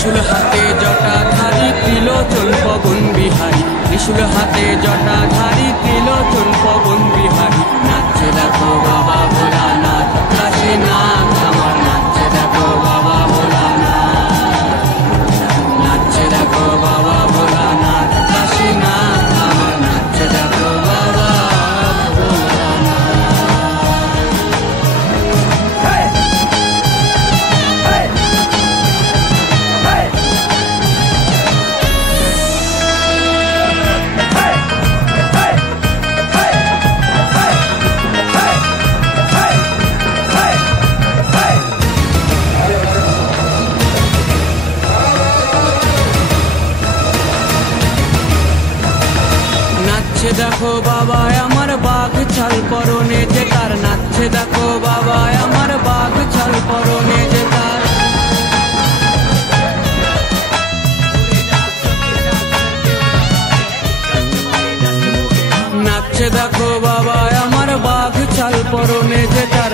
ত্রিশূল হাতে জটাধারী ত্রিলোচন পবন বিহারী, ত্রিশূল হাতে জটাধারী ত্রিলোচন পবন বিহারী। নাচছে দেখো বাবা ভোলানাথ কাশীনাথ আমার, নাচছে দেখো বাবা ভোলানাথ, নাচছে দেখো বাবা ভোলানাথ কাশীনাথ আমার, নাচছে দেখো বাবা নাচছে দেখো বাবা আমার বাঘ ছাল পরনে যে তার, নাচছে দেখো বাবা আমার বাঘ ছাল পরনে যে তার। নাচছে দেখো বাবা আমার বাঘ ছাল পরনে যে তার,